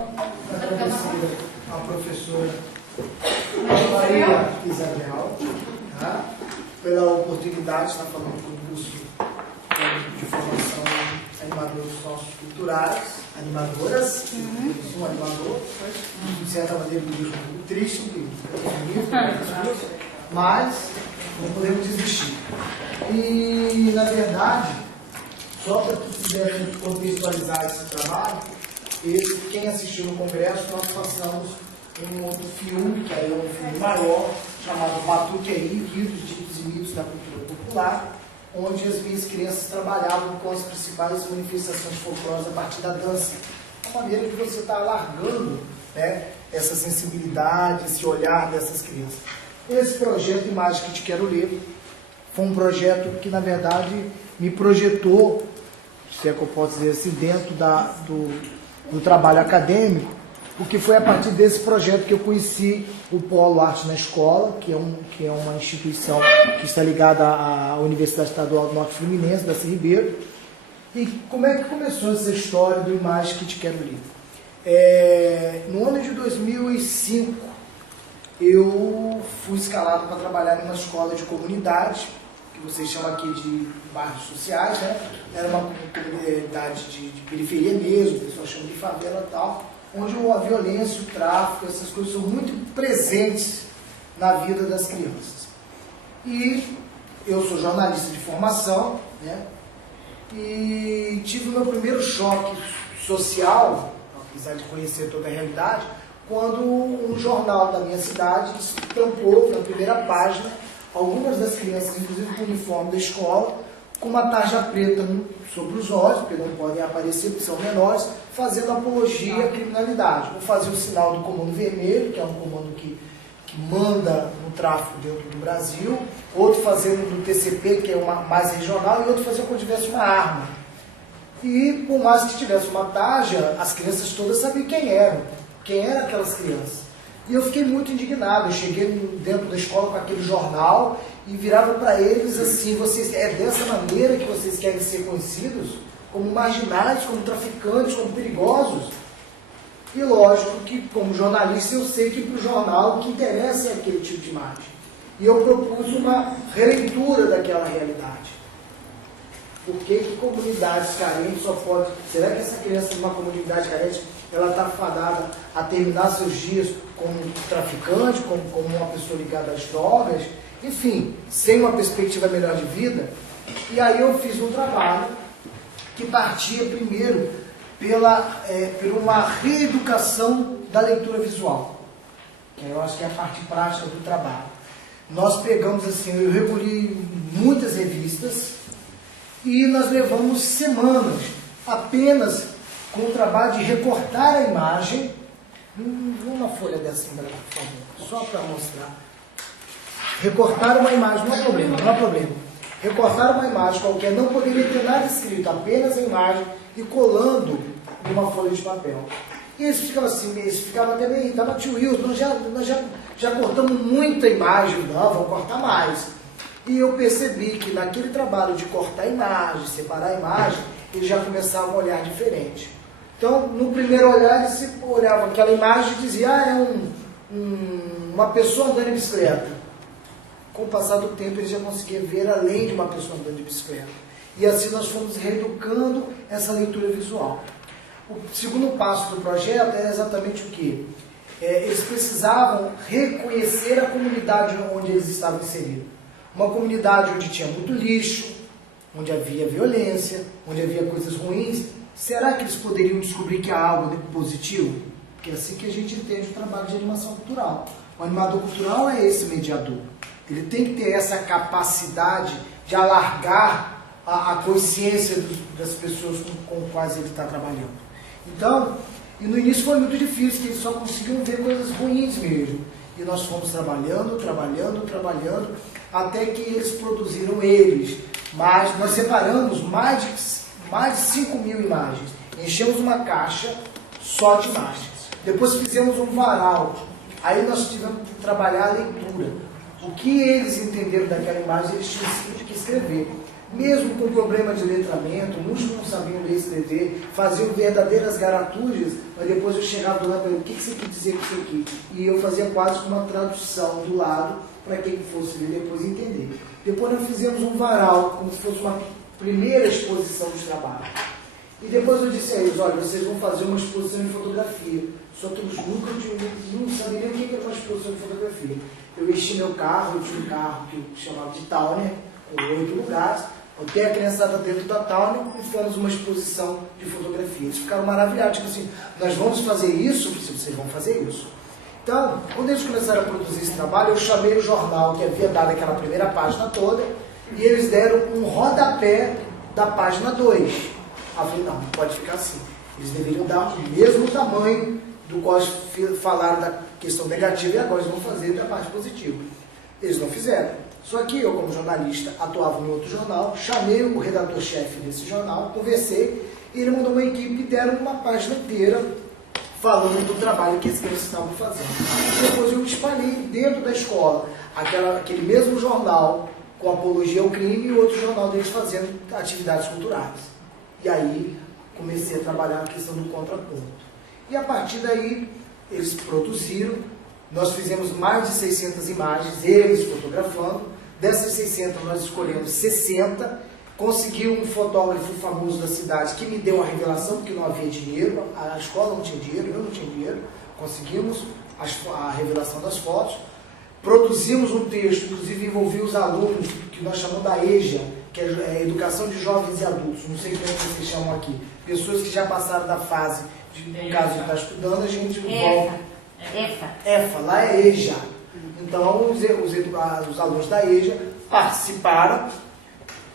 Agradecer à professora Maria Isabel, tá? Pela oportunidade de estar falando do curso de formação animadores socioculturais, animadoras, um animador, de certa maneira um livro triste, mas não podemos desistir. E, na verdade, só para que puderem contextualizar esse trabalho, quem assistiu no congresso, nós passamos em um outro filme, que aí é um filme maior, chamado Batuque Aí, Ritos, Ditos e Mitos da Cultura Popular, onde as minhas crianças trabalhavam com as principais manifestações folclóricas a partir da dança. É uma maneira que você está alargando, né, essa sensibilidade, esse olhar dessas crianças. Esse projeto Imagem que Te Quero Ler foi um projeto que, na verdade, me projetou, se é que eu posso dizer assim, dentro do trabalho acadêmico, porque foi a partir desse projeto que eu conheci o Polo Arte na Escola, que é uma instituição que está ligada à Universidade Estadual do Norte Fluminense, da C. Ribeiro. E como é que começou essa história do Imagem que Te Quero Ler? No ano de 2005, eu fui escalado para trabalhar numa escola de comunidade, que vocês chamam aqui de bairros sociais, né? Era uma comunidade de periferia mesmo, o pessoal chama de favela e tal, onde a violência, o tráfico, essas coisas são muito presentes na vida das crianças. E eu sou jornalista de formação, né? E tive o meu primeiro choque social, apesar de conhecer toda a realidade, quando um jornal da minha cidade estampou na primeira página algumas das crianças, inclusive com o uniforme da escola, com uma tarja preta sobre os olhos, porque não podem aparecer porque são menores, fazendo apologia à criminalidade. Um fazia o sinal do Comando Vermelho, que é um comando que manda no tráfico dentro do Brasil, outro fazendo do TCP, que é mais regional, e outro fazia como se tivesse uma arma. E por mais que tivesse uma tarja, as crianças todas sabiam quem eram aquelas crianças. E eu fiquei muito indignado. Eu cheguei dentro da escola com aquele jornal e virava para eles assim: vocês, é dessa maneira que vocês querem ser conhecidos? Como marginais, como traficantes, como perigosos? E lógico que, como jornalista, eu sei que para o jornal o que interessa é aquele tipo de imagem. E eu propus uma releitura daquela realidade. Por que comunidades carentes só pode... Será que essa criança de uma comunidade carente, ela está fadada a terminar seus dias como traficante, como uma pessoa ligada às drogas, enfim, sem uma perspectiva melhor de vida? E aí eu fiz um trabalho que partia primeiro por uma reeducação da leitura visual, que eu acho que é a parte prática do trabalho. Nós pegamos assim, eu recolhi muitas revistas e nós levamos semanas apenas com o trabalho de recortar a imagem. Uma folha dessa, por favor, só para mostrar. Recortar uma imagem, não há problema. Recortar uma imagem qualquer, não poderia ter nada escrito, apenas a imagem, e colando numa folha de papel. E eles ficavam assim, eles ficavam até meio irritados: tio Wilson, nós já cortamos muita imagem, não, vamos cortar mais. E eu percebi que naquele trabalho de cortar a imagem, separar a imagem, eles já começavam a olhar diferente. Então, no primeiro olhar, eles olhavam aquela imagem e diziam: uma pessoa andando de bicicleta. Com o passar do tempo, eles já conseguiam ver além de uma pessoa andando de bicicleta. E assim nós fomos reeducando essa leitura visual. O segundo passo do projeto é exatamente o quê? Eles precisavam reconhecer a comunidade onde eles estavam inseridos. Uma comunidade onde tinha muito lixo, onde havia violência, onde havia coisas ruins. Será que eles poderiam descobrir que há algo positivo? Porque é assim que a gente entende o trabalho de animação cultural. O animador cultural é esse mediador. Ele tem que ter essa capacidade de alargar a consciência das pessoas com as quais ele está trabalhando. Então, e no início foi muito difícil, que eles só conseguiam ver coisas ruins mesmo. E nós fomos trabalhando, até que eles produziram eles. Mas nós separamos mais de 5 mil imagens. Enchemos uma caixa só de imagens. Depois fizemos um varal. Aí nós tivemos que trabalhar a leitura. O que eles entenderam daquela imagem, eles tinham que escrever. mesmo com problema de letramento, muitos não sabiam ler e escrever, faziam verdadeiras garaturas, mas depois eu chegava do lado e falei, o que você quer dizer com isso aqui? E eu fazia quase como uma tradução do lado, para quem fosse ler depois entender. Depois nós fizemos um varal, como se fosse uma primeira exposição de trabalho. E depois eu disse a eles, olha, vocês vão fazer uma exposição de fotografia. Só que eles nunca não sabiam nem o que era uma exposição de fotografia. Eu enchi meu carro, eu tinha um carro que eu chamava de Towner, com 8 lugares. Botei a criançada dentro da Towner e fizemos uma exposição de fotografia. Eles ficaram maravilhados, tipo assim, nós vamos fazer isso? Vocês vão fazer isso. Então, quando eles começaram a produzir esse trabalho, eu chamei o jornal que havia dado aquela primeira página toda e eles deram um rodapé da página 2. Eu falei, não pode ficar assim. Eles deveriam dar o mesmo tamanho do qual falaram da questão negativa e agora eles vão fazer da parte positiva. Eles não fizeram. Só que eu, como jornalista, atuava em outro jornal, chamei o redator-chefe desse jornal, conversei, e ele mandou uma equipe e deram uma página inteira falando do trabalho que eles estavam fazendo. Depois eu espalhei dentro da escola aquele mesmo jornal com apologia ao crime e outro jornal deles fazendo atividades culturais. E aí comecei a trabalhar a questão do contraponto. E a partir daí eles produziram, nós fizemos mais de 600 imagens, eles fotografando. Dessas 600 nós escolhemos 60, consegui um fotógrafo famoso da cidade que me deu a revelação, porque não havia dinheiro, a escola não tinha dinheiro, eu não tinha dinheiro, conseguimos a revelação das fotos, produzimos um texto, inclusive envolvi os alunos, que nós chamamos da EJA, que é Educação de Jovens e Adultos, não sei como vocês chamam aqui, pessoas que já passaram da fase, no caso de estar estudando, a gente envolve... EFA, lá é EJA. Então, os alunos da EJA participaram,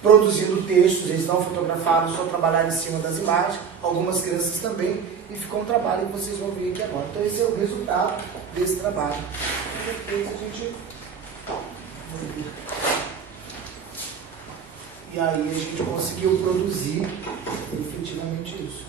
produzindo textos, eles não fotografaram, só trabalharam em cima das imagens, algumas crianças também, e ficou um trabalho que vocês vão ver aqui agora. Então, esse é o resultado desse trabalho. E depois a gente... E aí a gente conseguiu produzir efetivamente isso.